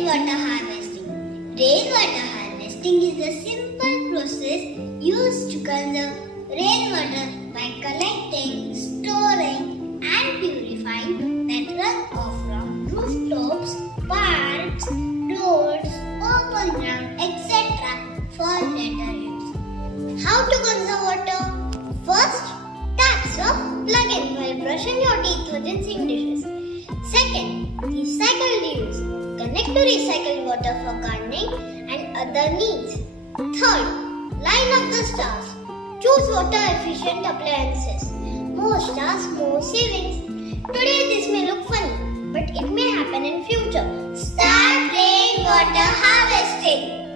Rainwater harvesting. Rainwater harvesting is a simple process used to conserve rainwater by collecting, storing, and purifying that runoff from rooftops, parks, roads, open ground, etc. for later use. How to conserve water? First, taps off, plug in while brushing your teeth or rinsing dishes. Second, recycled use. Connect to recycled water for gardening and other needs. Third, line up the stars. Choose water efficient appliances. More stars, more savings. Today this may look funny, but it may happen in future. Start rainwater harvesting.